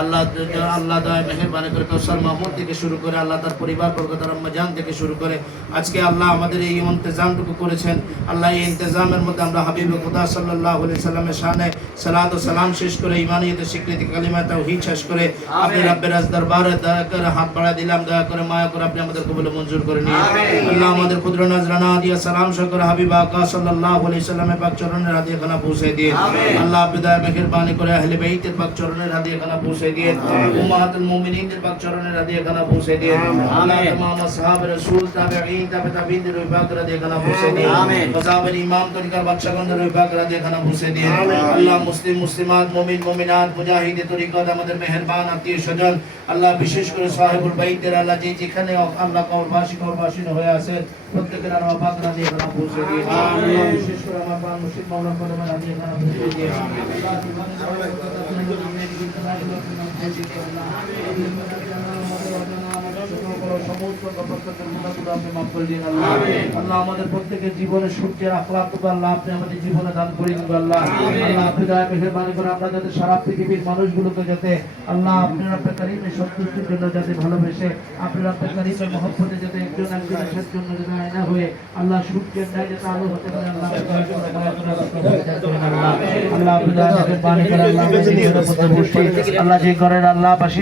আল্লাহ আল্লাহ দয়া মেহরবানি করে কৌশল মাহমুদ থেকে শুরু করে আল্লাহ তার পরিবার বর্গ তার আম্মাজান থেকে শুরু করে আজকে আল্লাহ আমাদের এই ইন্তজামটুকু করেছেন। আল্লাহ এই ইন্তজামের মধ্যে আমরা হাবিব খুদা সাল্লাহ সাল্লামের শানে সালাদ ও সালাম শেষ করে ইমানিয়তের স্বীকৃতি কালিমা তাওহীদ শেষ করে আপনি রব্বের দরবারে দয়া করে হাত বাড়া দিলাম দয়া করে মায়া করে আপনি আমাদের কবুল মঞ্জুর করে নিন। আল্লাহ আমাদের ক্ষুদ্র নজরানা দিয়া সালাম শকর হাবিব আকা সাল্লাল্লাহু আলাইহি সাল্লামের পাক চরণের হাদিয়া খানা পৌঁছে দিন। আল্লাহ আপনি দয়া মেহেরবানি করে আহলে বাইতের পাক চরণের হাদিয়া খানা আল্লাহ বিশেষ করে সাহেবুল বাইতদের আল্লাহ যে যেখানে আল্লাহ কবরবাসী কবরবাসী হয়ে আছে প্রত্যেকের মুসলিম মাওলানা জীবনে আল্লাহ করে আমাদের প্রত্যেকের জীবনে সূর্যের আখলাক আল্লাহ আপনি আমাদের জীবনে দান করে আল্লাহ আল্লাহ আপনি দয়া মেহেরবানি করে আমরা যাতে সারা পৃথিবীর মানুষগুলোকে যাতে আল্লাহ আপনি রব্বে কারিমের সন্তুষ্টির জন্য হয়ে আল্লাহ আল্লাহ করে করে করুন আল্লাহ আল্লাহ করে আল্লাহ যে ঘরের আল্লাহ পাশে।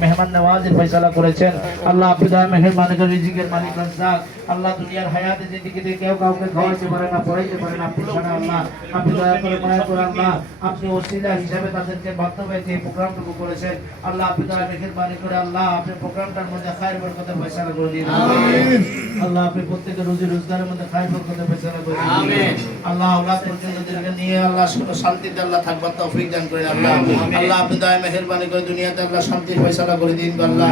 মেহমান নওয়াজের ফয়সালা করেছেন। আল্লাহ আপনি দয়া মেহেরবানি করে রিজিকের মালিক রাজ্জাক। আল্লাহ দুনিয়ার হায়াতে জিন্দেগিতে কেউ কাউকে খাওয়াইতে পারে না পড়াইতে পারে না আপনি ছাড়া আল্লাহ। আপনি দয়া করে মায়া করে আল্লাহ আপনি ওসিলা হিসাবে তাদেরকে এই প্রোগ্রামটুকু করেছেন আল্লাহ আপনি দয়া মেহেরবানি করে আল্লাহ আপনি প্রোগ্রামটার মধ্যে খায়ের ফয়সালা করে দিন আল্লাহ আপনি প্রত্যেকের রুজি রোজগারের মধ্যে খায়ের ফয়সালা করে দিন আল্লাহ আল্লাহ পর্যন্ত দীর্ঘ নিয়ে আল্লাহ শান্তিতে আল্লাহ থাকবার তৌফিক দান করেন আল্লাহ। আল্লাহ আপনি দয়া মেহেরবানি করে দুনিয়াতে আল্লাহ শান্তির ফয়সালা করে দিন আল্লাহ।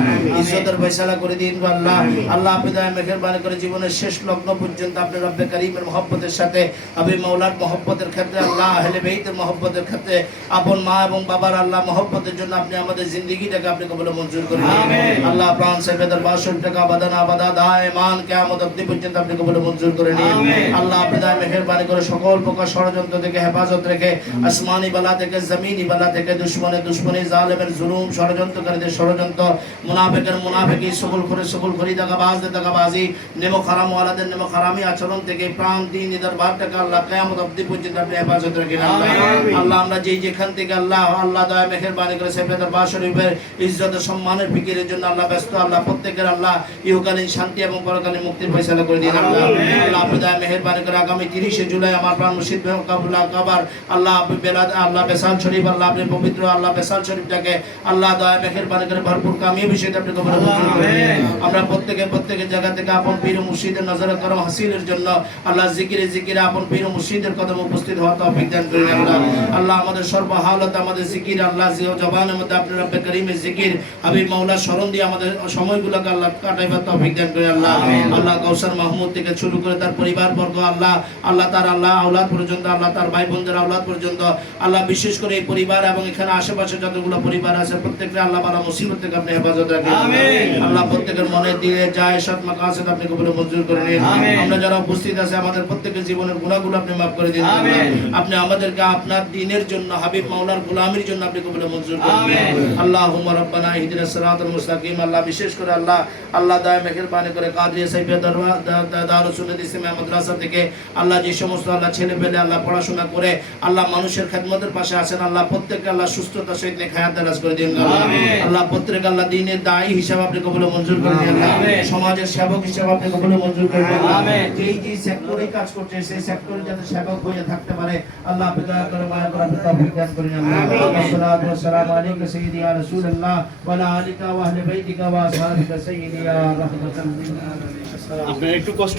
ইজ্জতের ফয়সালা করে দিন আল্লাহ। আল্লাহ আপনি দয়া মেহেরবানি করে জীবনের শেষ লগ্ন পর্যন্ত আপনি রব্বে করিমের মহব্বতের সাথে আবি মাওলার মহব্বতের ক্ষেত্রে আল্লাহ আহলে বেইতের মহব্বতের ক্ষেত্রে আপন মা এবং বাবার আল্লাহ মহব্বতের জন্য আপনি আমাদের জিন্দগিটাকে আপনি কবলে মঞ্জুর করে আল্লাহ প্রাণ সাহেবের বাসন টাকা বাদানা বাদা দায় মান কেয়ামত অব্দি পর্যন্ত আপনি কবলে মঞ্জুর করে নিন। আল্লাহ আপনি দয়া মেহেরবানি করে সকল প্রকার ষড়যন্ত্র থেকে হেফাজত রেখে আসমানি বালা থেকে জমিনি বালা থেকে দুশ্মনে দুশ্মনী জালেমের জুলুম ষড়যন্ত্রকারীদের ষড়যন্ত্র মুনাফেকের মুনাফেকি সকল করে সকল খরি দাগাবাজদের দাগাবাজি নেমো খারাম ওয়ালাদের নেমো খারামি আচরণ থেকে প্রাণ দিন ইদার বার টাকা আল্লাহ কেয়ামত অব্দি পর্যন্ত আপনি হেফাজত রেখে আল্লাহ আল্লাহ আমরা যেই যেখান থেকে আল্লাহ আল্লাহ দয়া মেহেরবানি করে সেফেদার বা শরীফের ইজ্জত সম্মানের ফিকিরের জন্য আল্লাহ ব্যস্ত আল্লাহ প্রত্যেকের আল্লাহ ইহকালীন শান্তি এবং পরকালীন মুক্তির ফয়সালা করে দিন আল্লাহ আল্লাহ আপনি দয়া মেহেরবানি করে আগামী তিরিশে জুলাই আমার প্রাণ মুর্শিদ কাবুল্লাহ কাবার আল্লাহ আপনি বেলাদ আল্লাহ বেসাল শরীফ আল্লাহ আপনি পবিত্র আল্লাহ বেসাল শরীফটাকে আল্লাহ দয়া মেহেরবানি করে ভরপুর কামিয়ে বিষয়টা আপনি করে। আমরা প্রত্যেকে প্রত্যেকের জায়গা থেকে আপন পীর মুর্শিদের নজরে হাসিলের জন্য। আল্লাহ জিকিরে জিকিরে আপন পীর মুর্শিদের কদম উপস্থিত হওয়া তৌফিক দান করেন আল্লাহ আল্লাহ আমাদের সর্ব হালত আমাদের জিকির আল্লাহ জবানের মধ্যে আপনি রব্বে করিমের জিকির হাবিব মাওলা স্মরণ দিয়ে আমাদের সময়গুলোকে আল্লাহ কাটাইবার তৌফিক দান করেন আল্লাহ। আল্লাহ কৌসার মাহমুদ থেকে শুরু করে তার পরিবার বর্গ আল্লাহ আল্লাহ তার আল্লাহ আওলাদ পর্যন্ত আল্লাহ তার ভাই বোনদের আওলাদ পর্যন্ত আল্লাহ বিশেষ করে এই পরিবার এবং এখানে আশেপাশে যতগুলো পরিবার আছে প্রত্যেকটা আল্লাহ বালা মুসিবত থেকে আপনি হেফাজত রাখেন। আল্লাহ প্রত্যেকের মনে দিলে যায় সৎ মাকাসেদ আপনি কবুল মঞ্জুর করে নিন। আমরা যারা উপস্থিত আছে আমাদের প্রত্যেকের জীবনের গুণাগুলো আপনি মাফ করে দিন। আপনি আমাদেরকে আপনার দিনের জন্য হাবিব মাওলার গোলামির জন্য আপনি কবুল মঞ্জুর করে দিন আল্লাহুম্মা রাব্বানা ইহদিনাস সিরাতাল মুস্তাকিম। আল্লাহ বিশেষ করে আল্লাহ আল্লাহ দয়া মেহেরবানি করে কাদরিয়া সাইফিয়া দরবার দারুস সুন্নাত ইসলামিয়া মাদ্রাসা থেকে আল্লাহ যে সমস্ত আল্লাহ ছেলে পেলে আল্লাহ পড়াশোনা করে আল্লাহ মানুষের খেদমতের পাশে আছেন আল্লাহ প্রত্যেককে আল্লাহ সুস্থতার সহিত খায়াত দারাজ করে দিন। আল্লাহ আল্লাহ প্রত্যেক আল্লাহ দিনের দায়ী হিসাবে আপনি কবুল মঞ্জুর করে দেন সমাজের সেবক হিসাবে আপনি কবুল মঞ্জুর করে দেন যেই যেই সেক্টরে কাজ করছে সেই সেক্টরে যাতে সেবক হয়ে থাকতে পারে আল্লাহ আপনি দয়া করে মায়া করে আপনি তৌফিক দান করেন আল্লাহ আসসালাতু ওয়াসসালামু আলাইকা সাইয়্যিদি ইয়া রাসূলুল্লাহ ওয়া আলা আলিকা ওয়া আহলি বাইতিকা ওয়া আসহাবিকা সাইয়্যিদি ইয়া রাহমাতাল লিল আলামিন। আপনার একটু কষ্ট